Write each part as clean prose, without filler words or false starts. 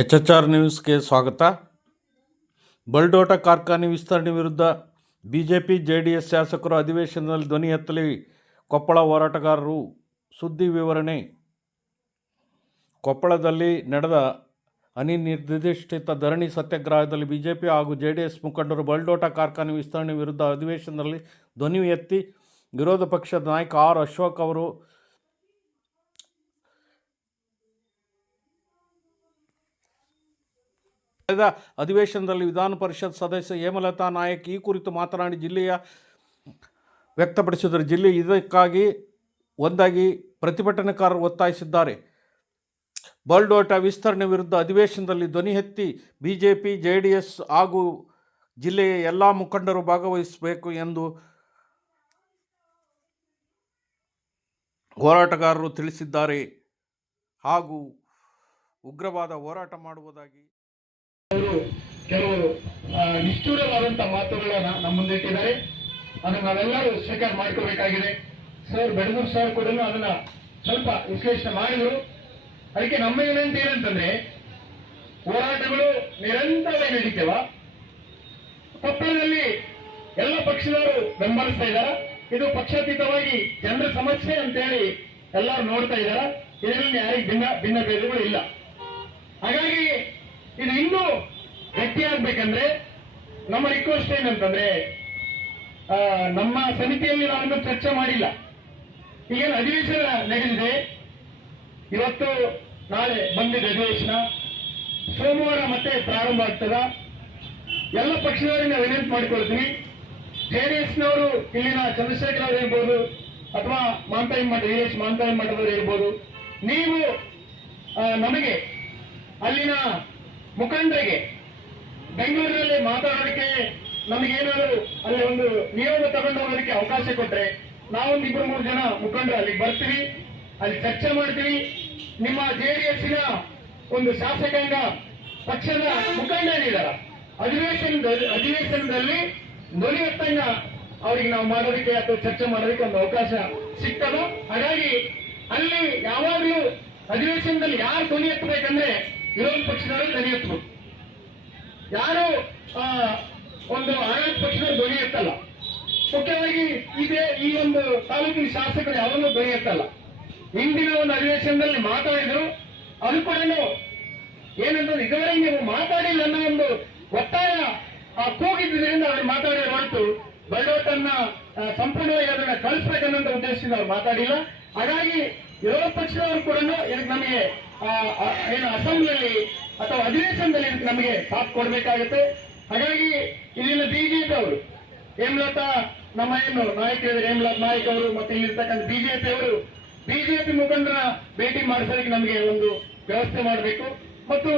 HHR ನ್ಯೂಸ್ಗೆ ಸ್ವಾಗತ. ಬಲ್ಡೋಟ ಕಾರ್ಖಾನೆ ವಿಸ್ತರಣೆ ವಿರುದ್ಧ ಬಿಜೆಪಿ ಜೆಡಿಎಸ್ ಶಾಸಕರು ಅಧಿವೇಶನದಲ್ಲಿ ಧ್ವನಿ ಎತ್ತಲಿ ಕೊಪ್ಪಳ ಹೋರಾಟಗಾರರು. ಸುದ್ದಿ ವಿವರಣೆ. ಕೊಪ್ಪಳದಲ್ಲಿ ನಡೆದ ಅನಿರ್ದಿಷ್ಟ ಧರಣಿ ಸತ್ಯಾಗ್ರಹದಲ್ಲಿ ಬಿಜೆಪಿ ಹಾಗೂ ಜೆಡಿಎಸ್ ಮುಖಂಡರು ಬಲ್ಡೋಟ ಕಾರ್ಖಾನೆ ವಿಸ್ತರಣೆ ವಿರುದ್ಧ ಅಧಿವೇಶನದಲ್ಲಿ ಧ್ವನಿ ಎತ್ತಿ ವಿರೋಧ ಪಕ್ಷದ ನಾಯಕ ಆರ್ ಅಶೋಕ್ ಅವರು ನಡೆದ ಅಧಿವೇಶನದಲ್ಲಿ ವಿಧಾನ ಪರಿಷತ್ ಸದಸ್ಯ ಹೇಮಲತಾ ನಾಯಕ್ ಈ ಕುರಿತು ಮಾತನಾಡಿ ಜಿಲ್ಲೆಯ ವ್ಯಕ್ತಪಡಿಸಿದರು. ಜಿಲ್ಲೆ ಇದಕ್ಕಾಗಿ ಒಂದಾಗಿ ಪ್ರತಿಭಟನಾಕಾರರು ಒತ್ತಾಯಿಸಿದ್ದಾರೆ. ಬಲ್ಡೋಟ ವಿಸ್ತರಣೆ ವಿರುದ್ಧ ಅಧಿವೇಶನದಲ್ಲಿ ಧ್ವನಿ ಎತ್ತಿ ಬಿಜೆಪಿ ಜೆಡಿಎಸ್ ಹಾಗೂ ಜಿಲ್ಲೆಯ ಎಲ್ಲ ಮುಖಂಡರು ಭಾಗವಹಿಸಬೇಕು ಎಂದು ಹೋರಾಟಗಾರರು ತಿಳಿಸಿದ್ದಾರೆ. ಹಾಗೂ ಉಗ್ರವಾದ ಹೋರಾಟ ಮಾಡುವುದಾಗಿ ಕೆಲವು ನಿಷ್ಠುರವಾದಂತಹ ಮಾತುಗಳನ್ನ ನಮ್ಮ ಮುಂದೆ ಇಟ್ಟಿದ್ದಾರೆ. ಅದನ್ನ ನಾವೆಲ್ಲರೂ ಸ್ವೀಕಾರ ಮಾಡ್ಕೋಬೇಕಾಗಿದೆ. ಸರ್ ಬೆಡಗೂರು ಸರ್ ಕೂಡ ಅದನ್ನ ಸ್ವಲ್ಪ ವಿಶ್ಲೇಷಣೆ ಮಾಡಿದ್ರು. ಅದಕ್ಕೆ ನಮ್ಮ ವಿನಂತಿ ಏನಂತಂದ್ರೆ, ಹೋರಾಟಗಳು ನಿರಂತರವಾಗಿ ನಡೀತೇವ. ಕೊಪ್ಪಳದಲ್ಲಿ ಎಲ್ಲ ಪಕ್ಷದವರು ಬೆಂಬಲಿಸ್ತಾ ಇದ್ದಾರ. ಇದು ಪಕ್ಷಾತೀತವಾಗಿ ಜನರ ಸಮಸ್ಯೆ ಅಂತೇಳಿ ಎಲ್ಲರೂ ನೋಡ್ತಾ ಇದ್ದಾರ. ಇದರಲ್ಲಿ ಯಾರಿಗೆ ಭಿನ್ನ ಭೇದಗಳು ಇಲ್ಲ. ಹಾಗಾಗಿ ಇದು ಇನ್ನೂ ಗಟ್ಟಿಯಾಗಬೇಕಂದ್ರೆ ನಮ್ಮ ರಿಕ್ವೆಸ್ಟ್ ಏನಂತಂದ್ರೆ, ನಮ್ಮ ಸಮಿತಿಯಲ್ಲಿ ನಾವಿನ್ನೂ ಚರ್ಚೆ ಮಾಡಿಲ್ಲ. ಈಗೇನು ಅಧಿವೇಶನ ನಡೆದಿದೆ, ಇವತ್ತು ನಾಳೆ ಬಂದಿದೆ ಅಧಿವೇಶನ, ಸೋಮವಾರ ಮತ್ತೆ ಪ್ರಾರಂಭ ಆಗ್ತದ. ಎಲ್ಲ ಪಕ್ಷದವರಿಂದ ವಿನಂತಿ ಮಾಡಿಕೊಳ್ತೀವಿ. ಜೆಡಿಎಸ್ನವರು ಇಲ್ಲಿನ ಚಂದ್ರಶೇಖರ್ ಅವರು ಇರ್ಬೋದು ಅಥವಾ ವೀರೇಶ್ ಮಾಂತಾಯಿ ಮಠದವರು ಇರ್ಬೋದು, ನೀವು ನಮಗೆ ಅಲ್ಲಿನ ಮುಖಂಡರಿಗೆ ಬೆಂಗಳೂರಿನಲ್ಲಿ ಮಾತಾಡೋದಕ್ಕೆ ನಮಗೇನಾದ್ರು ಅಲ್ಲಿ ಒಂದು ನಿಯೋಗ ತಗೊಂಡು ಹೋಗೋದಕ್ಕೆ ಅವಕಾಶ ಕೊಟ್ರೆ, ನಾವೊಂದು 2-3 ಜನ ಮುಖಂಡರು ಅಲ್ಲಿಗೆ ಬರ್ತೀವಿ, ಅಲ್ಲಿ ಚರ್ಚೆ ಮಾಡ್ತೀವಿ. ನಿಮ್ಮ ಜೆಡಿಎಸ್ನ ಒಂದು ಶಾಸಕಾಂಗ ಪಕ್ಷದ ಮುಖಂಡರಿದ್ದಾರ, ಅಧಿವೇಶನದಲ್ಲಿ ಧ್ವನಿ ಎತ್ತಂಗ ಅವ್ರಿಗೆ ನಾವು ಮಾಡೋದಕ್ಕೆ ಅಥವಾ ಚರ್ಚೆ ಮಾಡೋದಕ್ಕೆ ಒಂದು ಅವಕಾಶ ಸಿಗ್ತದ. ಹಾಗಾಗಿ ಅಲ್ಲಿ ಯಾವಾಗಲೂ ಅಧಿವೇಶನದಲ್ಲಿ ಯಾರು ಧ್ವನಿ ಎತ್ತಬೇಕಂದ್ರೆ ವಿರೋಧ ಪಕ್ಷದವರು ಧ್ವನಿ ಎತ್ತಬೇಕು. ಯಾರು ಒಂದು ಆಡಳಿತ ಪಕ್ಷದ ಧ್ವನಿ ಎತ್ತಲ್ಲ. ಮುಖ್ಯವಾಗಿ ಈ ಒಂದು ತಾಲೂಕಿನ ಶಾಸಕರು ಯಾವನ್ನೂ ಧ್ವನಿ ಎತ್ತಲ್ಲ. ಹಿಂದಿನ ಒಂದು ಅಧಿವೇಶನದಲ್ಲಿ ಮಾತಾಡಿದ್ರು, ಅದು ಕೂಡ ಏನಂತಂದ್ರೆ ಇದುವರೆಗೆ ನೀವು ಮಾತಾಡಿಲ್ಲ ಅನ್ನೋ ಒಂದು ಒತ್ತಾಯ ಕೂಗಿದ್ದರಿಂದ ಅವ್ರು ಮಾತಾಡಿದ ಹೊರತು ಬಲ್ಡೋಟನ್ನ ಸಂಪೂರ್ಣವಾಗಿ ಅದನ್ನ ಕಳಿಸ್ಬೇಕನ್ನೋ ಉದ್ದೇಶದಿಂದ ಅವ್ರು ಮಾತಾಡಿಲ್ಲ. ಹಾಗಾಗಿ ವಿರೋಧ ಪಕ್ಷದವರು ಕೂಡ ನಮಗೆ ಏನು ಅಸೆಂಬ್ಲಿಯಲ್ಲಿ ಅಥವಾ ಅಧಿವೇಶನದಲ್ಲಿ ನಮಗೆ ಸಾಥ್ ಕೊಡಬೇಕಾಗುತ್ತೆ. ಹಾಗಾಗಿ ಇಲ್ಲಿನ ಬಿಜೆಪಿ ಅವರು ಹೇಮಲತಾ, ನಮ್ಮ ಏನು ನಾಯಕರು ಹೇಮಲತಾ ನಾಯಕ್ ಅವರು ಮತ್ತೆ ಇಲ್ಲಿರ್ತಕ್ಕಂಥ ಬಿಜೆಪಿ ಮುಖಂಡರ ಭೇಟಿ ಮಾಡಿಸೋದಕ್ಕೆ ನಮಗೆ ಒಂದು ವ್ಯವಸ್ಥೆ ಮಾಡಬೇಕು ಮತ್ತು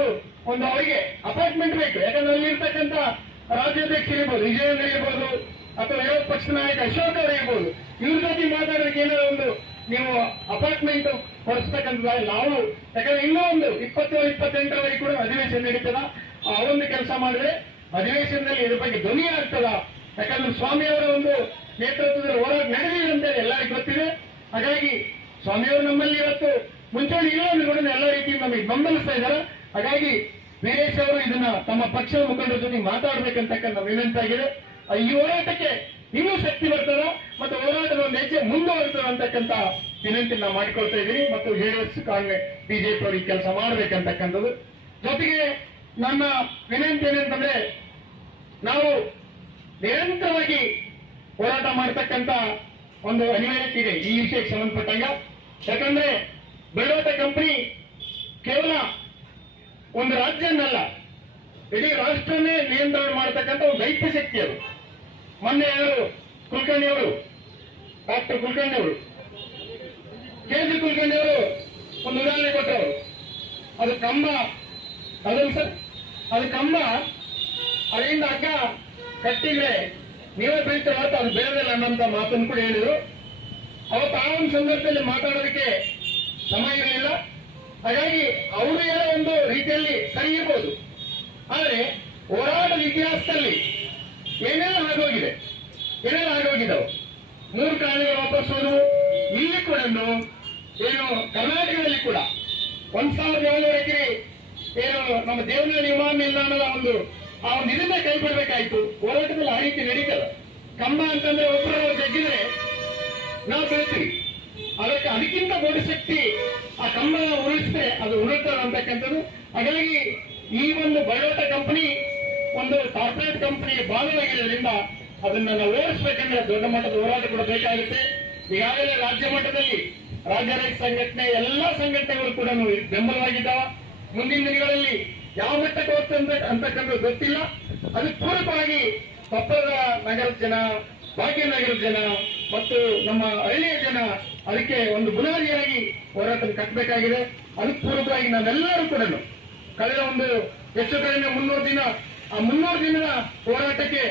ಒಂದು ಅವರಿಗೆ ಅಪಾಯಿಂಟ್ಮೆಂಟ್ ಬೇಕು. ಯಾಕಂದ್ರೆ ಅಲ್ಲಿರ್ತಕ್ಕಂಥ ರಾಜ್ಯಾಧ್ಯಕ್ಷರು ಇರ್ಬೋದು, ವಿಜಯೇಂದ್ರ ಇರ್ಬೋದು ಅಥವಾ ವಿರೋಧ ಪಕ್ಷದ ನಾಯಕ ಅಶೋಕ್ ಅವರು ಇರ್ಬೋದು, ಇವ್ರ ಜೊತೆ ಮಾತಾಡೋದಕ್ಕೆ ಏನಾದ್ರು ಒಂದು ನೀವು ಅಪಾರ್ಟ್ಮೆಂಟ್ ಹೊರಸ್ತಕ್ಕಂಥದ್ದು ನಾವು, ಯಾಕಂದ್ರೆ ಇನ್ನೂ ಒಂದು 27-28ರವರೆಗೆ ಕೂಡ ಅಧಿವೇಶನ ನಡೀತದ. ಆ ಒಂದು ಕೆಲಸ ಮಾಡಿದ್ರೆ ಅಧಿವೇಶನದಲ್ಲಿ ಇದ್ರ ಬಗ್ಗೆ ಧ್ವನಿ ಆಗ್ತದ. ಯಾಕಂದ್ರೆ ಸ್ವಾಮಿಯವರ ಒಂದು ನೇತೃತ್ವದಲ್ಲಿ ಹೋರಾಟ ನಡೆದಿದೆ ಅಂತೇಳಿ ಎಲ್ಲರಿಗೂ ಗೊತ್ತಿದೆ. ಹಾಗಾಗಿ ಸ್ವಾಮಿಯವರು ನಮ್ಮಲ್ಲಿ ಇವತ್ತು ಮುಂಚೂಣಿ ಇಲ್ಲ ಕೂಡ ಎಲ್ಲ ರೀತಿಯಿಂದ ನಮಗೆ ಬೆಂಬಲಿಸ್ತಾ ಇದ್ದಾರೆ. ಹಾಗಾಗಿ ವೀರೇಶ್ ಅವರು ಇದನ್ನ ತಮ್ಮ ಪಕ್ಷದ ಮುಖಂಡರ ಜೊತೆ ಮಾತಾಡಬೇಕಂತಕ್ಕಂಥ ವಿನಂತಿ ಆಗಿದೆ. ಈ ಹೋರಾಟಕ್ಕೆ ಇನ್ನೂ ಶಕ್ತಿ ಬರ್ತದ ಮತ್ತು ಹೋರಾಟದ ಒಂದು ಹೆಜ್ಜೆ ಮುಂದುವರ್ತದ ಅಂತಕ್ಕಂಥ ವಿನಂತಿ ನಾವು ಮಾಡಿಕೊಳ್ತಾ ಇದ್ದೀವಿ. ಮತ್ತು ಜೆಡಿಎಸ್ ಕಾಂಗ್ರೆಸ್ ಬಿಜೆಪಿ ಅವರಿಗೆ ಕೆಲಸ ಮಾಡಬೇಕಂತಕ್ಕಂಥದ್ದು. ಜೊತೆಗೆ ನನ್ನ ವಿನಂತಿ ಏನಂತಂದ್ರೆ, ನಾವು ನಿರಂತರವಾಗಿ ಹೋರಾಟ ಮಾಡತಕ್ಕಂಥ ಒಂದು ಅನಿವಾರ್ಯತೆ ಇದೆ ಈ ವಿಷಯಕ್ಕೆ ಸಂಬಂಧಪಟ್ಟಂಗ. ಯಾಕಂದ್ರೆ ಬಲ್ಡೋಟ ಕಂಪನಿ ಕೇವಲ ಒಂದು ರಾಜ್ಯನಲ್ಲ, ಇಡೀ ರಾಷ್ಟ್ರನೇ ನಿಯಂತ್ರಣ ಮಾಡತಕ್ಕಂಥ ಒಂದು ದೈತ್ಯ ಶಕ್ತಿ ಅದು. ಮೊನ್ನೆ ಅವರು ಕುಲಕರ್ಣಿ ಅವರು, ಡಾಕ್ಟರ್ ಕುಲಕರ್ಣಿ ಅವರು, ಕೆಜಿ ಕುಲಕರ್ಣಿ ಅವರು ಒಂದು ಉದಾಹರಣೆ ಕೊಟ್ಟರು. ಅದು ಕಂಬ, ಅದನ್ನು ಸರ್, ಅದು ಕಂಬ ಅದರಿಂದ ಹಗ್ಗ ಕಟ್ಟಿದ್ರೆ ನೀವೇ ಬೆಳೀತಾರೆ ಹೊರತು ಅದು ಬೇರೆದಿಲ್ಲ ಅನ್ನೋಂಥ ಮಾತನ್ನು ಕೂಡ ಹೇಳಿದ್ರು. ಅವತ್ತು ಆ ಒಂದು ಸಂದರ್ಭದಲ್ಲಿ ಮಾತಾಡೋದಕ್ಕೆ ಸಮಯ ಇರಲಿಲ್ಲ. ಹಾಗಾಗಿ ಅವರು ಏನೋ ಒಂದು ರೀತಿಯಲ್ಲಿ ಸರಿ ಇರ್ಬೋದು, ಆದರೆ ಹೋರಾಟದ ಇತಿಹಾಸದಲ್ಲಿ ಏನೆಲ್ಲ ಆಗೋಗಿದ್ದವು. 3 ಕಾಲಗಳು ವಾಪಸ್ ಹೋದವು. ಇಲ್ಲಿ ಕೂಡ ಏನು ಕರ್ನಾಟಕದಲ್ಲಿ ಕೂಡ 1700 ಎಕರೆ ಏನು ನಮ್ಮ ದೇವನಹಳ್ಳಿ ವಿಮಾನ ನಿಲ್ದಾಣದ ಆ ಒಂದು ಇದನ್ನ ಕೈ ಬಿಡಬೇಕಾಯ್ತು. ಹೋರಾಟದಲ್ಲಿ ಆ ರೀತಿ ನಡೀತದೆ. ಕಂಬ ಅಂತಂದ್ರೆ ಒಬ್ಬರು ಜಗ್ಗಿದ್ರೆ ನಾವು ಬೀಳ್ತೀವಿ, ಅದಕ್ಕಿಂತ ದೊಡ್ಡ ಶಕ್ತಿ ಆ ಕಂಬ ಉರುಳಿಸಿದ್ರೆ ಅದು ಉರುಳ್ತದೆ ಅಂತಕ್ಕಂಥದ್ದು. ಹಾಗಾಗಿ ಈ ಒಂದು ಬಯೋಟ ಕಂಪನಿ ಒಂದು ಕಾರ್ಪೊರೇಟ್ ಕಂಪನಿ ಭಾಗವಾಗಿರೋದ್ರಿಂದ ಅದನ್ನ ನಾವು ಓಡಿಸ್ಬೇಕಂದ್ರೆ ದೊಡ್ಡ ಮಟ್ಟದ ಹೋರಾಟ ಕೂಡ ಬೇಕಾಗುತ್ತೆ. ಈಗಾಗಲೇ ರಾಜ್ಯ ಮಟ್ಟದಲ್ಲಿ ರಾಜ್ಯ ರೈತ ಸಂಘಟನೆ ಎಲ್ಲಾ ಸಂಘಟನೆಗಳು ಕೂಡ ಬೆಂಬಲವಾಗಿದ್ದಾವ. ಮುಂದಿನ ದಿನಗಳಲ್ಲಿ ಯಾವ ಮಟ್ಟಕ್ಕೆ ಹೋಗ್ತದೆ ಅಂತಕ್ಕಂಥದ್ದು ಗೊತ್ತಿಲ್ಲ. ಅದಕ್ಕೆ ಪೂರಕವಾಗಿ ಕೊಪ್ಪಳದ ನಗರದ ಜನ, ಭಾಗ್ಯನಗರದ ಜನ ಮತ್ತು ನಮ್ಮ ಹಳ್ಳಿಯ ಜನ ಅದಕ್ಕೆ ಒಂದು ಬುನಾದಿಯಾಗಿ ಹೋರಾಟ ಕಟ್ಟಬೇಕಾಗಿದೆ. ಅದಕ್ಕೆ ಪೂರಕವಾಗಿ ನಾವೆಲ್ಲರೂ ಕೂಡ ಕಳೆದ ಒಂದು ಹೆಚ್ಚು ಕಡಿಮೆ 300 ದಿನ, ಆ 300 ದಿನದ ಹೋರಾಟಕ್ಕೆ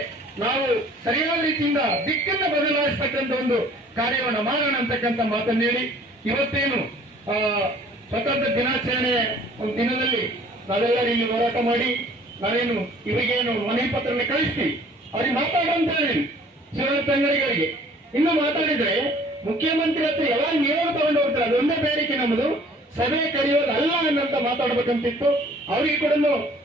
ನಾವು ಸರಿಯಾದ ರೀತಿಯಿಂದ ದಿಕ್ಕನ್ನು ಬದಲಾಯಿಸತಕ್ಕಂಥ ಒಂದು ಕಾರ್ಯವನ್ನು ಮಾಡೋಣ ಅಂತಕ್ಕಂಥ ಮಾತನ್ನು ಹೇಳಿ, ಇವತ್ತೇನು ಸ್ವತಂತ್ರ ದಿನಾಚರಣೆ ಒಂದು ದಿನದಲ್ಲಿ ನಾವೆಲ್ಲರೂ ಇಲ್ಲಿ ಹೋರಾಟ ಮಾಡಿ ನಾವೇನು ಇವರಿಗೇನು ಮನವಿ ಪತ್ರನ ಕಳಿಸ್ತೀವಿ, ಅವ್ರಿಗೆ ಮಾತಾಡಂತ ಹೇಳಿ ಶಿವನತಂಗಡಿಗಳಿಗೆ. ಇನ್ನು ಮಾತಾಡಿದ್ರೆ ಮುಖ್ಯಮಂತ್ರಿ ಹತ್ರ ಯಾವಾಗ ನಿಯೋಗ ತಗೊಂಡು ಹೋಗ್ತಾರೆ, ಅದೊಂದೇ ಬೇಡಿಕೆ ನಮ್ಮದು. ಸಭೆ ಕರೆಯೋದು ಅಲ್ಲ ಅನ್ನಂತ ಮಾತಾಡ್ಬೇಕಂತಿತ್ತು. ಅವರಿಗೆ ಕೂಡ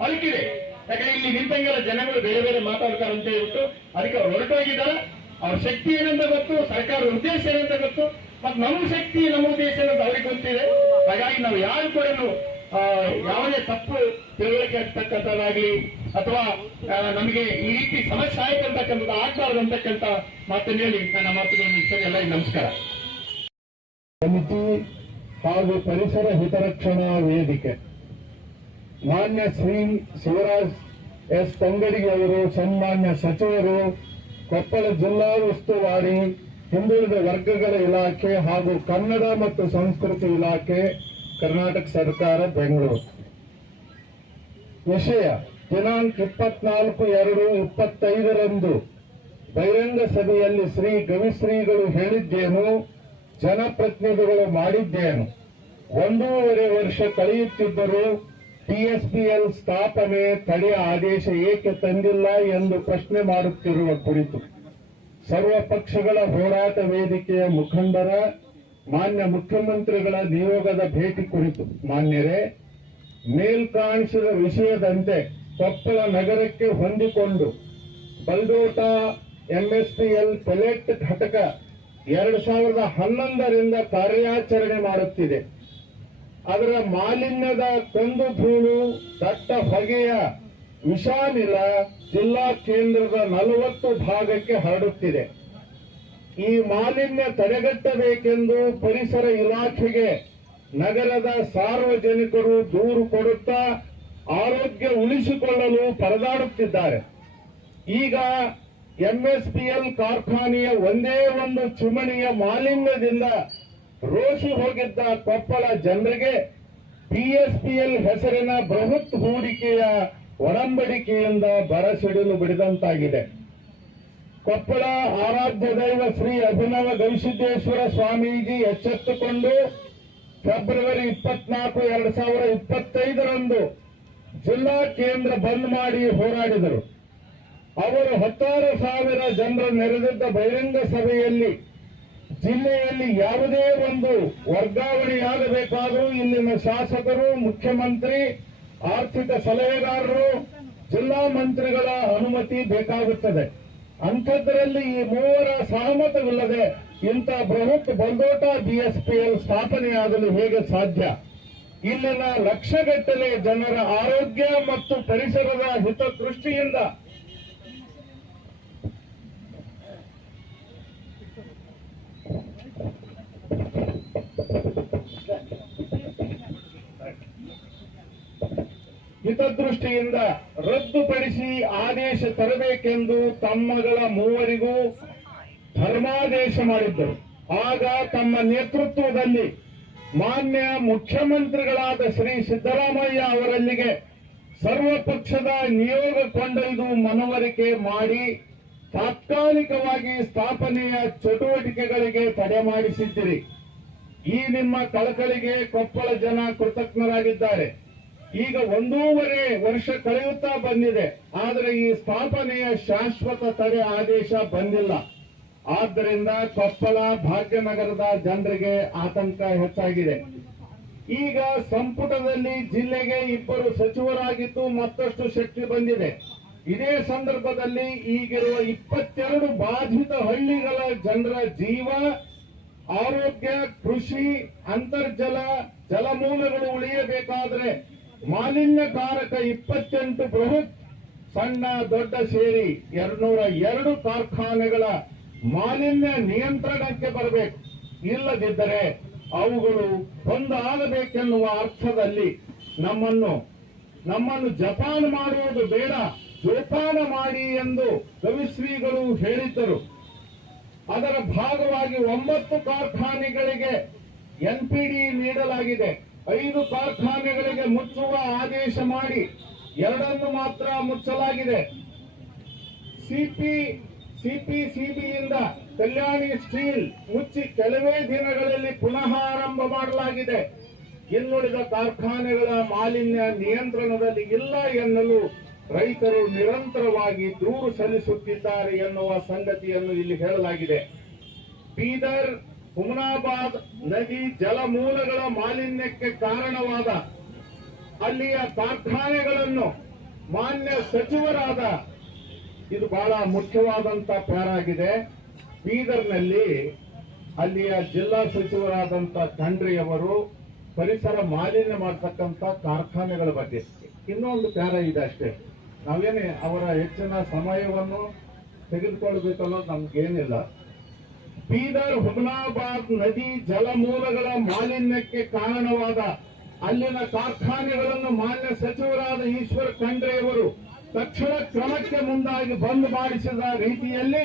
ಅಳುಕಿದೆ. ಯಾಕಂದ್ರೆ ಇಲ್ಲಿ ನಿಂತಂಗೆಲ್ಲ ಜನಗಳು ಬೇರೆ ಬೇರೆ ಮಾತಾಡ್ತಾರೆ ಅಂತ ಹೇಳ್ಬಿಟ್ಟು ಅದಕ್ಕೆ ಅವ್ರು ಹೊರಟೋಗಿದ್ದಾರೆ. ಅವ್ರ ಶಕ್ತಿ ಏನಂತ ಗೊತ್ತು, ಸರ್ಕಾರದ ಉದ್ದೇಶ ಏನಂತ ಗೊತ್ತು, ಮತ್ತು ನಮ್ಮ ಶಕ್ತಿ ನಮ್ಮ ಉದ್ದೇಶ ಏನಂತ ಅವ್ರಿಗೆ ಗೊತ್ತಿದೆ. ಹಾಗಾಗಿ ನಾವು ಯಾರು ಕೂಡ ಯಾವುದೇ ತಪ್ಪು ತಿಳುವಳಿಕೆ ಆಗ್ತಕ್ಕಂಥದ್ದಾಗ್ಲಿ ಅಥವಾ ನಮಗೆ ಈ ರೀತಿ ಸಮಸ್ಯೆ ಆಯ್ತು ಅಂತಕ್ಕಂಥದ್ದು ಆಗ್ಬಾರ್ದು ಅಂತಕ್ಕಂಥ ಮಾತನ್ನು ಹೇಳಿ ನನ್ನ ಮಾತುಗಳನ್ನು ಸರಿ. ಎಲ್ಲ ನಮಸ್ಕಾರ. ಸಮಿತಿ ಹಾಗೂ ಪರಿಸರ ಹಿತರಕ್ಷಣಾ ವೇದಿಕೆ ಮಾನ್ಯ ಶ್ರೀ ಶಿವರಾಜ್ ಎಸ್ ತಂಗಡಿಗೆ ಅವರು, ಸನ್ಮಾನ್ಯ ಸಚಿವರು, ಕೊಪ್ಪಳ ಜಿಲ್ಲಾ ಉಸ್ತುವಾರಿ, ಹಿಂದುಳಿದ ವರ್ಗಗಳ ಇಲಾಖೆ ಹಾಗೂ ಕನ್ನಡ ಮತ್ತು ಸಂಸ್ಕೃತಿ ಇಲಾಖೆ, ಕರ್ನಾಟಕ ಸರ್ಕಾರ, ಬೆಂಗಳೂರು. ವಿಷಯ: ದಿನಾಂಕ 24/2/25 ಬಹಿರಂಗ ಸಭೆಯಲ್ಲಿ ಶ್ರೀ ಗವಿಶ್ರೀಗಳು ಹೇಳಿದ್ದೇನು, ಜನಪ್ರತಿನಿಧಿಗಳು ಮಾಡಿದ್ದೇನು. 1.5 ವರ್ಷ ಕಳೆಯುತ್ತಿದ್ದರೂ ಟಿಎಸ್ಪಿಎಲ್ ಸ್ಥಾಪನೆ ತಡೆ ಆದೇಶ ಏಕೆ ತಂದಿಲ್ಲ ಎಂದು ಪ್ರಶ್ನೆ ಮಾಡುತ್ತಿರುವ ಕುರಿತು ಸರ್ವ ಪಕ್ಷಗಳ ಹೋರಾಟ ವೇದಿಕೆಯ ಮುಖಂಡರ ಮಾನ್ಯ ಮುಖ್ಯಮಂತ್ರಿಗಳ ನಿಯೋಗದ ಭೇಟಿ ಕುರಿತು ಮಾನ್ಯರೇ, ಮೇಲ್ಕಾಣಿಸಿದ ವಿಷಯದಂತೆ ಕೊಪ್ಪಳ ನಗರಕ್ಕೆ ಹೊಂದಿಕೊಂಡು ಬಲ್ಡೋಟ ಎಂಎಸ್ಪಿಎಲ್ ಪೆಲೆಟ್ ಘಟಕ 2011ರಿಂದ ಕಾರ್ಯಾಚರಣೆ ಮಾಡುತ್ತಿದೆ. ಅದರ ಮಾಲಿನ್ಯದ ಕಂದು ಧೂಳು, ದಟ್ಟ ಹೊಗೆಯ ವಿಷಾನಿಲ ಜಿಲ್ಲಾ ಕೇಂದ್ರದ 40 ಭಾಗಕ್ಕೆ ಹರಡುತ್ತಿದೆ. ಈ ಮಾಲಿನ್ಯ ತಡೆಗಟ್ಟಬೇಕೆಂದು ಪರಿಸರ ಇಲಾಖೆಗೆ ನಗರದ ಸಾರ್ವಜನಿಕರು ದೂರು ಕೊಡುತ್ತಾ ಆರೋಗ್ಯ ಉಳಿಸಿಕೊಳ್ಳಲು ಪರದಾಡುತ್ತಿದ್ದಾರೆ. ಈಗ ಎಂಎಸ್ಪಿಎಲ್ ಕಾರ್ಖಾನೆಯ ಒಂದೇ ಒಂದು ಚಿಮಣಿಯ ಮಾಲಿನ್ಯದಿಂದ ರೋಸಿ ಹೋಗಿದ್ದ ಕೊಪ್ಪಳ ಜನರಿಗೆ ಪಿಎಸ್ಪಿಎಲ್ ಹೆಸರಿನ ಬೃಹತ್ ಹೂಡಿಕೆಯ ಒಡಂಬಡಿಕೆಯಿಂದ ಬರಸಿಡಿಲು ಬಿಡಿದಂತಾಗಿದೆ. ಕೊಪ್ಪಳ ಆರಾಧ್ಯ ದೈವ ಶ್ರೀ ಅಭಿನವ ಗವಿಸಿದ್ದೇಶ್ವರ ಸ್ವಾಮೀಜಿ ಎಚ್ಚೆತ್ತುಕೊಂಡು ಫೆಬ್ರವರಿ 24, 2025 ಜಿಲ್ಲಾ ಕೇಂದ್ರ ಬಂದ್ ಮಾಡಿ ಹೋರಾಡಿದರು. ಅವರು 16,000 ಜನರು ನೆರೆದಿದ್ದ ಬಹಿರಂಗ ಸಭೆಯಲ್ಲಿ ಜಿಲ್ಲೆಯಲ್ಲಿ ಯಾವುದೇ ಒಂದು ವರ್ಗಾವಣೆಯಾಗಬೇಕಾದರೂ ಇಲ್ಲಿನ ಶಾಸಕರು, ಮುಖ್ಯಮಂತ್ರಿ, ಆರ್ಥಿಕ ಸಲಹೆಗಾರರು, ಜಿಲ್ಲಾ ಮಂತ್ರಿಗಳ ಅನುಮತಿ ಬೇಕಾಗುತ್ತದೆ. ಅಂಥದ್ರಲ್ಲಿ ಈ ಮೂವರ ಸಹಮತವಿಲ್ಲದೆ ಇಂಥ ಬೃಹತ್ ಬಲ್ಡೋಟ ಬಿಎಸ್ಪಿಎಲ್ ಸ್ಥಾಪನೆಯಾಗಲು ಹೇಗೆ ಸಾಧ್ಯ? ಇಲ್ಲಿನ ಲಕ್ಷಗಟ್ಟಲೆ ಜನರ ಆರೋಗ್ಯ ಮತ್ತು ಪರಿಸರದ ಹಿತದೃಷ್ಟಿಯಿಂದ ರದ್ದುಪಡಿಸಿ ಆದೇಶ ತರಬೇಕೆಂದು ತಮ್ಮಗಳ ಮೂವರಿಗೂ ಧರ್ಮಾದೇಶ ಮಾಡಿದ್ದರು. ಆಗ ತಮ್ಮ ನೇತೃತ್ವದಲ್ಲಿ ಮಾನ್ಯ ಮುಖ್ಯಮಂತ್ರಿಗಳಾದ ಶ್ರೀ ಸಿದ್ದರಾಮಯ್ಯ ಅವರಲ್ಲಿಗೆ ಸರ್ವಪಕ್ಷದ ನಿಯೋಗ ಕೊಂಡೊಯ್ದು ಮನವರಿಕೆ ಮಾಡಿ ತಾತ್ಕಾಲಿಕವಾಗಿ ಸ್ಥಾಪನೆಯ ಚಟುವಟಿಕೆಗಳಿಗೆ ತಡೆ ಮಾಡಿಸಿದ್ದಿರಿ. ಈ ನಿಮ್ಮ ಕಳಕಳಿಗೆ ಕೊಪ್ಪಳ ಜನ ಕೃತಜ್ಞರಾಗಿದ್ದಾರೆ. ಈಗ 1.5 ವರ್ಷ ಕಳೆಯುತ್ತಾ ಬಂದಿದೆ, ಆದರೆ ಈ ಸ್ಥಾಪನೆಯ ಶಾಶ್ವತ ತಡೆ ಆದೇಶ ಬಂದಿಲ್ಲ. ಆದ್ದರಿಂದ ಕೊಪ್ಪಳ ಭಾಗ್ಯನಗರದ ಜನರಿಗೆ ಆತಂಕ ಹೆಚ್ಚಾಗಿದೆ. ಈಗ ಸಂಪುಟದಲ್ಲಿ ಜಿಲ್ಲೆಗೆ 2 ಸಚಿವರಾಗಿದ್ದು ಮತ್ತಷ್ಟು ಶಕ್ತಿ ಬಂದಿದೆ. ಇದೇ ಸಂದರ್ಭದಲ್ಲಿ ಈಗಿರುವ 22 ಬಾಧಿತ ಹಳ್ಳಿಗಳ ಜನರ ಜೀವ, ಆರೋಗ್ಯ, ಕೃಷಿ, ಅಂತರ್ಜಲ, ಜಲಮೂಲಗಳು ಉಳಿಯಬೇಕಾದ್ರೆ ಮಾಲಿನ್ಯಕಾರಕ 28 ಬೃಹತ್ ಸಣ್ಣ ದೊಡ್ಡ ಸೇರಿ 202 ಕಾರ್ಖಾನೆಗಳ ಮಾಲಿನ್ಯ ನಿಯಂತ್ರಣಕ್ಕೆ ಬರಬೇಕು. ಇಲ್ಲದಿದ್ದರೆ ಅವುಗಳು ಒಂದಾಗಬೇಕೆನ್ನುವ ಅರ್ಥದಲ್ಲಿ ನಮ್ಮನ್ನು ಜಪಾನ್ ಮಾಡುವುದು ಬೇಡ, ಜೋಪಾನ ಮಾಡಿ ಎಂದು ಕವಿಶ್ರೀಗಳು ಹೇಳಿದ್ದರು. ಅದರ ಭಾಗವಾಗಿ 9 ಕಾರ್ಖಾನೆಗಳಿಗೆ ಎನ್ಪಿಡಿ ನೀಡಲಾಗಿದೆ. 5 ಕಾರ್ಖಾನೆಗಳಿಗೆ ಮುಚ್ಚುವ ಆದೇಶ ಮಾಡಿ 2 ಮಾತ್ರ ಮುಚ್ಚಲಾಗಿದೆ. ಸಿಪಿಸಿಬಿಯಿಂದ ಕಲ್ಯಾಣಿ ಸ್ಟೀಲ್ ಮುಚ್ಚಿ ಕೆಲವೇ ದಿನಗಳಲ್ಲಿ ಪುನಃ ಆರಂಭ ಮಾಡಲಾಗಿದೆ. ಇನ್ನುಳಿದ ಕಾರ್ಖಾನೆಗಳ ಮಾಲಿನ್ಯ ನಿಯಂತ್ರಣದಲ್ಲಿ ಇಲ್ಲ ಎನ್ನಲು ರೈತರು ನಿರಂತರವಾಗಿ ದೂರು ಸಲ್ಲಿಸುತ್ತಿದ್ದಾರೆ ಎನ್ನುವ ಸಂಗತಿಯನ್ನು ಇಲ್ಲಿ ಹೇಳಲಾಗಿದೆ. ಬೀದರ್ ಹುಮನಾಬಾದ್ ನದಿ ಜಲಮೂಲಗಳ ಮಾಲಿನ್ಯಕ್ಕೆ ಕಾರಣವಾದ ಅಲ್ಲಿಯ ಕಾರ್ಖಾನೆಗಳನ್ನು ಮಾನ್ಯ ಸಚಿವರಾದ, ಇದು ಬಹಳ ಮುಖ್ಯವಾದಂತ ಪ್ಯಾರಾಗಿದೆ, ಬೀದರ್ನಲ್ಲಿ ಅಲ್ಲಿಯ ಜಿಲ್ಲಾ ಸಚಿವರಾದಂತ ಖಂಡ್ರೆಯವರು ಪರಿಸರ ಮಾಲಿನ್ಯ ಮಾಡತಕ್ಕಂತ ಕಾರ್ಖಾನೆಗಳ ಬಗ್ಗೆ ಇನ್ನೊಂದು ಪ್ಯಾರ ಇದೆ ಅಷ್ಟೇ. ನಾವೇನೇ ಅವರ ಹೆಚ್ಚಿನ ಸಮಯವನ್ನು ತೆಗೆದುಕೊಳ್ಳಬೇಕನ್ನೋದು ನಮ್ಗೇನಿಲ್ಲ. ಬೀದರ್ ಹುಮನಾಬಾದ್ ನದಿ ಜಲಮೂಲಗಳ ಮಾಲಿನ್ಯಕ್ಕೆ ಕಾರಣವಾದ ಅಲ್ಲಿನ ಕಾರ್ಖಾನೆಗಳನ್ನು ಮಾನ್ಯ ಸಚಿವರಾದ ಈಶ್ವರ್ ಖಂಡ್ರೆಯವರು ತಕ್ಷಣ ಕ್ರಮಕ್ಕೆ ಮುಂದಾಗಿ ಬಂದ್ ಮಾಡಿಸಿದ ರೀತಿಯಲ್ಲಿ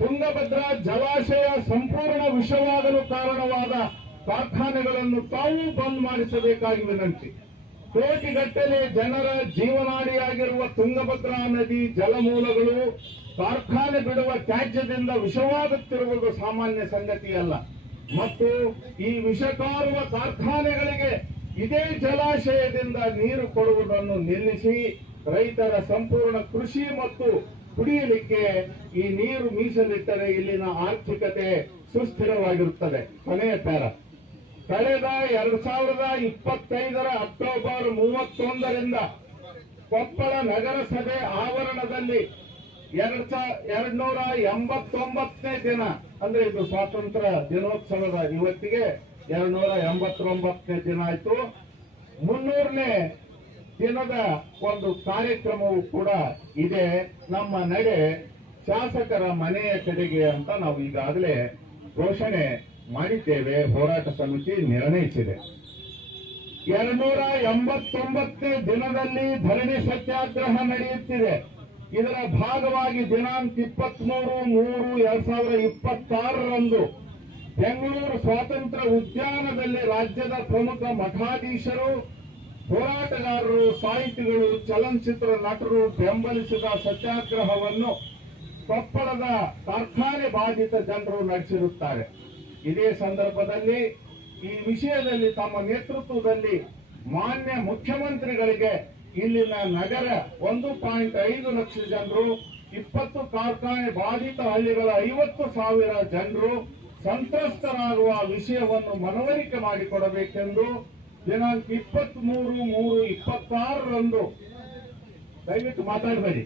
ತುಂಗಭದ್ರಾ ಜಲಾಶಯ ಸಂಪೂರ್ಣ ವಿಷವಾಗಲು ಕಾರಣವಾದ ಕಾರ್ಖಾನೆಗಳನ್ನು ತಾವು ಬಂದ್ ಮಾಡಿಸಬೇಕಾಗಿ ವಿನಂತಿ. ಕೋಟಿಗಟ್ಟಲೆ ಜನರ ಜೀವನಾಡಿಯಾಗಿರುವ ತುಂಗಭದ್ರಾ ನದಿ ಜಲಮೂಲಗಳು ಕಾರ್ಖಾನೆ ಬಿಡುವ ತ್ಯಾಜ್ಯದಿಂದ ವಿಷವಾಗುತ್ತಿರುವುದು ಸಾಮಾನ್ಯ ಸಂಗತಿಯಲ್ಲ. ಮತ್ತು ಈ ವಿಷಕಾರುವ ಕಾರ್ಖಾನೆಗಳಿಗೆ ಇದೇ ಜಲಾಶಯದಿಂದ ನೀರು ಕೊಡುವುದನ್ನು ನಿಲ್ಲಿಸಿ ರೈತರ ಸಂಪೂರ್ಣ ಕೃಷಿ ಮತ್ತು ಕುಡಿಯಲಿಕ್ಕೆ ಈ ನೀರು ಮೀಸಲಿಟ್ಟರೆ ಇಲ್ಲಿನ ಆರ್ಥಿಕತೆ ಸುಸ್ಥಿರವಾಗಿರುತ್ತದೆ. ಕೊನೆಯ ಪ್ಯಾರ, ಕಳೆದ 2025 ಅಕ್ಟೋಬರ್ 31ರಿಂದ ಕೊಪ್ಪಳ ನಗರಸಭೆ ಆವರಣದಲ್ಲಿ 289ನೇ ದಿನ, ಅಂದ್ರೆ ಇದು ಸ್ವಾತಂತ್ರ್ಯ ದಿನೋತ್ಸವದ ಇವತ್ತಿಗೆ 289ನೇ ದಿನ ಆಯ್ತು. 300ನೇ ದಿನದ ಒಂದು ಕಾರ್ಯಕ್ರಮವು ಕೂಡ ಇದೆ. ನಮ್ಮ ನಡೆ ಶಾಸಕರ ಮನೆಯ ಕಡೆಗೆ ಅಂತ ನಾವು ಈಗಾಗಲೇ ಘೋಷಣೆ ಮಾಡಿದ್ದೇವೆ, ಹೋರಾಟ ಸಮಿತಿ ನಿರ್ಣಯಿಸಿದೆ. 289ನೇ ದಿನದಲ್ಲಿ ಧರಣಿ ಸತ್ಯಾಗ್ರಹ ನಡೆಯುತ್ತಿದೆ. ಇದರ ಭಾಗವಾಗಿ ದಿನಾಂಕ 23/3/2026ರಂದು ಬೆಂಗಳೂರು ಸ್ವಾತಂತ್ರ್ಯ ಉದ್ಯಾನದಲ್ಲಿ ರಾಜ್ಯದ ಪ್ರಮುಖ ಮಠಾಧೀಶರು, ಹೋರಾಟಗಾರರು, ಸಾಹಿತಿಗಳು, ಚಲನಚಿತ್ರ ನಟರು ಬೆಂಬಲಿಸಿದ ಸತ್ಯಾಗ್ರಹವನ್ನು ಕೊಪ್ಪಳದ ಕಾರ್ಖಾನೆ ಬಾಧಿತ ಜನರು ನಡೆಸಿರುತ್ತಾರೆ. ಇದೇ ಸಂದರ್ಭದಲ್ಲಿ ಈ ವಿಷಯದಲ್ಲಿ ತಮ್ಮ ನೇತೃತ್ವದಲ್ಲಿ ಮಾನ್ಯ ಮುಖ್ಯಮಂತ್ರಿಗಳಿಗೆ ಇಲ್ಲಿನ ನಗರ 1.5 ಲಕ್ಷ ಜನರು, 20 ಕಾರ್ಖಾನೆ ಬಾಧಿತ ಹಳ್ಳಿಗಳ 50,000 ಜನರು ಸಂತ್ರಸ್ತರಾಗುವ ವಿಷಯವನ್ನು ಮನವರಿಕೆ ಮಾಡಿಕೊಡಬೇಕೆಂದು ದಿನಾಂಕ 23/3/26ರಂದು, ದಯವಿಟ್ಟು ಮಾತಾಡಬೇಡಿ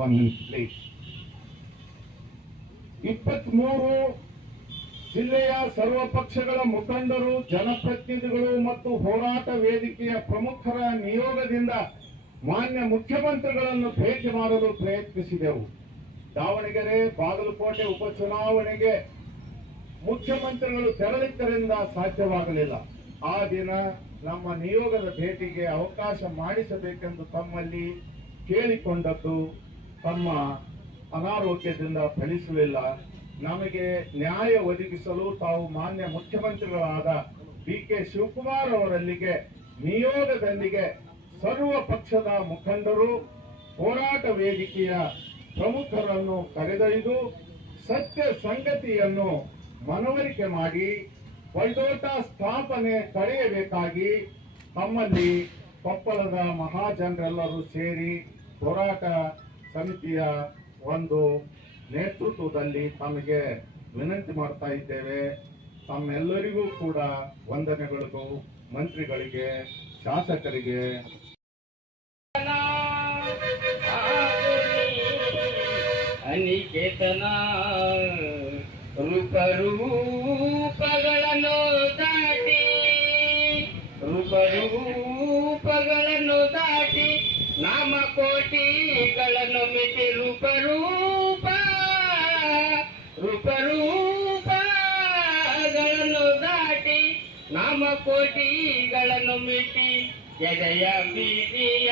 1 ಮಿನಿಟ್ ಪ್ಲೀಸ್. 23 ಜಿಲ್ಲೆಯ ಸರ್ವ ಪಕ್ಷಗಳ ಮುಖಂಡರು, ಜನಪ್ರತಿನಿಧಿಗಳು ಮತ್ತು ಹೋರಾಟ ವೇದಿಕೆಯ ಪ್ರಮುಖರ ನಿಯೋಗದಿಂದ ಮಾನ್ಯ ಮುಖ್ಯಮಂತ್ರಿಗಳನ್ನು ಭೇಟಿ ಮಾಡಲು ಪ್ರಯತ್ನಿಸಿದೆವು. ದಾವಣಗೆರೆ, ಬಾಗಲಕೋಟೆ ಉಪಚುನಾವಣೆಗೆ ಮುಖ್ಯಮಂತ್ರಿಗಳು ತೆರಳಿದ್ದರಿಂದ ಸಾಧ್ಯವಾಗಲಿಲ್ಲ. ಆ ದಿನ ನಮ್ಮ ನಿಯೋಗದ ಭೇಟಿಗೆ ಅವಕಾಶ ಮಾಡಿಸಬೇಕೆಂದು ತಮ್ಮಲ್ಲಿ ಕೇಳಿಕೊಂಡದ್ದು ತಮ್ಮ ಅನಾರೋಗ್ಯದಿಂದ ಫಲಿಸಲಿಲ್ಲ. ನಮಗೆ ನ್ಯಾಯ ಒದಗಿಸಲು ತಾವು ಮಾನ್ಯ ಮುಖ್ಯಮಂತ್ರಿಗಳಾದ ಡಿ.ಕೆ. ಶಿವಕುಮಾರ್ ಅವರಲ್ಲಿಗೆ ನಿಯೋಗದೊಂದಿಗೆ ಸರ್ವ ಪಕ್ಷದ ಮುಖಂಡರು, ಹೋರಾಟ ವೇದಿಕೆಯ ಪ್ರಮುಖರನ್ನು ಕರೆದೊಯ್ದು ಸತ್ಯ ಸಂಗತಿಯನ್ನು ಮನವರಿಕೆ ಮಾಡಿ ಒಳ್ದೋಟ ಸ್ಥಾಪನೆ ತಡೆಯಬೇಕಾಗಿ ತಮ್ಮಲ್ಲಿ ಕೊಪ್ಪಳದ ಮಹಾಜನರೆಲ್ಲರೂ ಸೇರಿ ಹೋರಾಟ ಸಮಿತಿಯ ಒಂದು ನೇತೃತ್ವದಲ್ಲಿ ತಮಗೆ ವಿನಂತಿ ಮಾಡ್ತಾ ಇದ್ದೇವೆ. ತಮ್ಮೆಲ್ಲರಿಗೂ ಕೂಡ ವಂದನೆಗಳು, ಮಂತ್ರಿಗಳಿಗೆ, ಶಾಸಕರಿಗೆ. ಅನಿಕೇತನ ರೂಪಗಳನ್ನು ದಾಟಿ ನಾಮಕೋಟಿಗಳನ್ನು ಮಿತಿ ರೂಪಗಳನ್ನು ದಾಟಿ ನಾಮಕೋಟಿಗಳನ್ನು ಮಿತಿ ಎದೆಯ ಬೀರಿಯ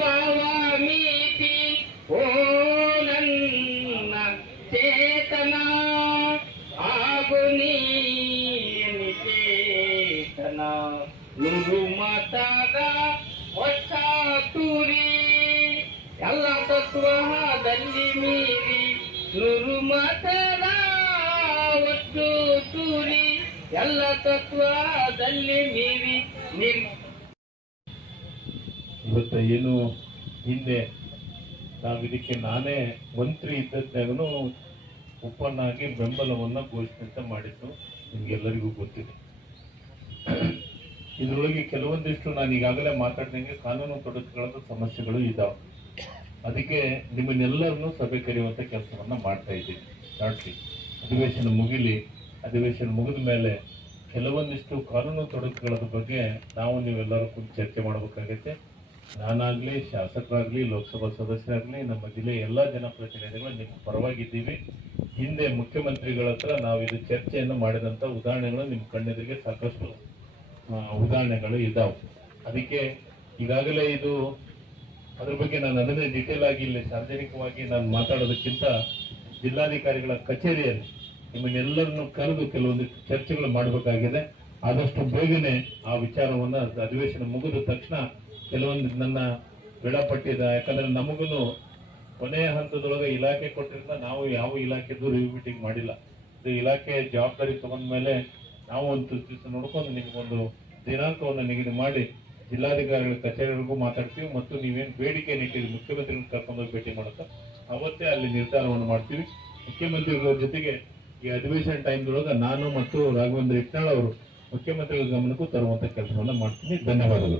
ಭಾವ ಮೀತಿ ಓ ನನ್ನ ಚೇತನ ಆಗು ನಿಕೇತನ ನುರು ಮತದ ಒಟ್ಟ ತೂರಿ ಎಲ್ಲ ತತ್ವದಲ್ಲಿ ಮೀರಿ ನುರು ಮತದ ಒಟ್ಟು ತೂರಿ ಎಲ್ಲ ತತ್ವದಲ್ಲಿ ಮೀರಿ ಇವತ್ತು ಏನು ಹಿಂದೆ ನಾವಿದಕ್ಕೆ ನಾನೇ ಮಂತ್ರಿ ಇದ್ದದ್ದಾಗೂ ಒಪ್ಪನ್ನಾಗಿ ಬೆಂಬಲವನ್ನ ಘೋಷಣೆ ಮಾಡಿದ್ದು ನಿಮ್ಗೆಲ್ಲರಿಗೂ ಗೊತ್ತಿದೆ. ಇದರೊಳಗೆ ಕೆಲವೊಂದಿಷ್ಟು ನಾನು ಈಗಾಗಲೇ ಮಾತಾಡ್ದಂಗೆ ಕಾನೂನು ತೊಡಕುಗಳಾದ ಸಮಸ್ಯೆಗಳು ಇದಾವೆ. ಅದಕ್ಕೆ ನಿಮ್ಮನ್ನೆಲ್ಲರನ್ನು ಸಭೆ ಕರೆಯುವಂತ ಕೆಲಸವನ್ನ ಮಾಡ್ತಾ ಇದ್ದೀನಿ. ನಾಟಿ ಅಧಿವೇಶನ ಮುಗಿಲಿ, ಅಧಿವೇಶನ ಮುಗಿದ ಮೇಲೆ ಕೆಲವೊಂದಿಷ್ಟು ಕಾನೂನು ತೊಡಕುಗಳ ಬಗ್ಗೆ ನಾವು ನೀವೆಲ್ಲರೂ ಕುರಿತು ಚರ್ಚೆ ಮಾಡಬೇಕಾಗತ್ತೆ. ನಾನಾಗ್ಲಿ, ಶಾಸಕರಾಗ್ಲಿ, ಲೋಕಸಭಾ ಸದಸ್ಯರಾಗ್ಲಿ, ನಮ್ಮ ಜಿಲ್ಲೆಯ ಎಲ್ಲಾ ಜನಪ್ರತಿನಿಧಿಗಳು ನಿಮ್ಮ ಪರವಾಗಿದ್ದೀವಿ. ಹಿಂದೆ ಮುಖ್ಯಮಂತ್ರಿಗಳ ಹತ್ರ ನಾವು ಇದು ಚರ್ಚೆಯನ್ನು ಮಾಡಿದಂತ ಉದಾಹರಣೆಗಳು ನಿಮ್ಮ ಕಣ್ಣೆದುರಿಗೆ ಸಾಕಷ್ಟು ಉದಾಹರಣೆಗಳು ಇದ್ದಾವೆ. ಅದಕ್ಕೆ ಈಗಾಗಲೇ ಇದು ಅದ್ರ ಬಗ್ಗೆ ನಾನು ಅದನ್ನೇ ಡಿಟೇಲ್ ಆಗಿ ಇಲ್ಲಿ ಸಾರ್ವಜನಿಕವಾಗಿ ನಾನು ಮಾತಾಡೋದಕ್ಕಿಂತ ಜಿಲ್ಲಾಧಿಕಾರಿಗಳ ಕಚೇರಿಯಲ್ಲಿ ನಿಮ್ಮನ್ನೆಲ್ಲರನ್ನು ಕರೆದು ಕೆಲವೊಂದಿಷ್ಟು ಚರ್ಚೆಗಳು ಮಾಡಬೇಕಾಗಿದೆ. ಆದಷ್ಟು ಬೇಗನೆ ಆ ವಿಚಾರವನ್ನ ಅಧಿವೇಶನ ಮುಗಿದ ತಕ್ಷಣ ಕೆಲವೊಂದು ನನ್ನ ವೇಳಾಪಟ್ಟಿ ಇದೆ. ಯಾಕಂದ್ರೆ ನಮಗೂ ಕೊನೆಯ ಹಂತದೊಳಗೆ ಇಲಾಖೆ ಕೊಟ್ಟಿರಿಂದ ನಾವು ಯಾವ ಇಲಾಖೆದು ರಿವ್ಯೂ ಮೀಟಿಂಗ್ ಮಾಡಿಲ್ಲ. ಇದು ಇಲಾಖೆ ಜವಾಬ್ದಾರಿ ತಗೊಂಡ ಮೇಲೆ ನಾವು ಒಂದು ದಿವಸ ನೋಡ್ಕೊಂಡು ನಿಮ್ಗೊಂದು ದಿನಾಂಕವನ್ನು ನಿಗದಿ ಮಾಡಿ ಜಿಲ್ಲಾಧಿಕಾರಿಗಳ ಕಚೇರಿಗಳಿಗೂ ಮಾತಾಡ್ತೀವಿ ಮತ್ತು ನೀವೇನು ಬೇಡಿಕೆ ನೀಟ್ಟಿದ್ರಿ ಮುಖ್ಯಮಂತ್ರಿಗಳನ್ನ ಕರ್ಕೊಂಡೋಗಿ ಭೇಟಿ ಮಾಡುತ್ತಾ ಅವತ್ತೇ ಅಲ್ಲಿ ನಿರ್ಧಾರವನ್ನು ಮಾಡ್ತೀವಿ. ಮುಖ್ಯಮಂತ್ರಿಗಳ ಜೊತೆಗೆ ಈ ಅಧಿವೇಶನ ಟೈಮ್ದೊಳಗೆ ನಾನು ಮತ್ತು ರಾಘವೇಂದ್ರ ಇಟ್ನಾಳ್ ಅವರು ಮುಖ್ಯಮಂತ್ರಿಗಳ ಗಮನಕ್ಕೂ ತರುವಂತ ಕೆಲಸವನ್ನ ಮಾಡ್ತೀನಿ. ಧನ್ಯವಾದಗಳು.